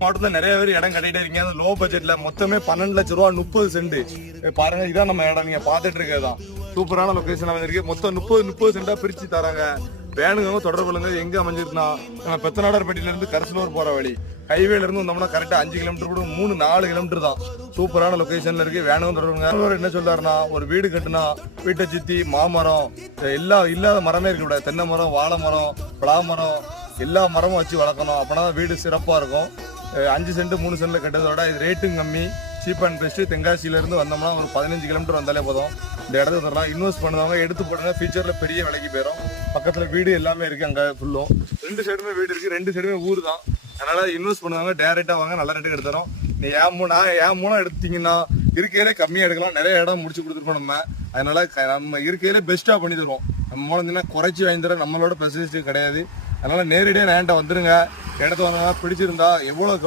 மாவட்டத்தில் நிறைய பேர் இடம் கட்டிட்டே இருக்கீங்க. அது லோ பட்ஜெட்ல மொத்தமே 12 லட்சம் ரூபா 30 சென்ட். பாருங்க, இதான் நம்ம இடம். நீங்க பாத்துட்டு இருக்கிறதான் சூப்பரான லொகேஷன் அமைஞ்சிருக்கு. மொத்தம் 30 சென்டா பிரிச்சு தராங்க. வேணுங்க தொடர்பு கொள்ளுங்க. எங்க அமைஞ்சிருக்குன்னா நம்ம பெத்தநாடார்பேட்டையில இருந்து கரிசலூர் போற வழி ஹைவேல இருந்து வந்தோம்னா கரெக்டா 5 கிலோமீட்டர் கூட 3-4 கிலோமீட்டர் தான். சூப்பரான லொகேஷன்ல இருக்கு. வேணுங்க தொடர்புங்க. என்ன சொல்றாருன்னா, ஒரு வீடு கட்டுனா வீட்டை சுத்தி மாமரம் இல்லாத மரமே இருக்க கூடாது. தென்னை மரம், வாழை மரம், பலா மரம், எல்லா மரமும் வச்சு வளர்க்கணும். அப்பனா வீடு சிறப்பா இருக்கும். 5 சென்ட் 3 சென்ட்ல கட்டதோட இது ரேட்டும் கம்மி, சீப் அண்ட் பெஸ்ட். தென்காசியில இருந்து வந்தோம்னா ஒரு 15 கிலோமீட்டர் வந்தாலே போதும். இந்த இடத்துக்கு தரலாம். இன்வெஸ்ட் பண்ணுவாங்க, எடுத்து போடுங்க. ஃபியூச்சர்ல பெரிய விலைக்கு போயிடும். பக்கத்துல வீடு எல்லாமே இருக்கு. அங்க ஃபுல்லும் 2 சைடுமே வீடு இருக்கு. 2 சைடுமே ஊர் தான். அதனால இன்வெஸ்ட் பண்ணுவாங்க. டைரக்டா வாங்க, நல்ல ரேட்டுக்கு எடுத்துறோம். நீ ஏன் மூணா எடுத்தீங்கன்னா இருக்கையிலே கம்மியா எடுக்கலாம். நிறைய இடம் முடிச்சு கொடுத்துருப்போம் நம்ம. அதனால நம்ம இருக்கையிலே பெஸ்டா பண்ணி தருவோம். நம்ம மூலம் குறைச்சி வாங்கி தரோம். நம்மளோட ஸ்பெஷலிஸ்ட் கிடையாது. அதனால நேரடியாக நேண்ட வந்துருங்க. இடத்த வாங்க. பிடிச்சிருந்தா எவ்வளவு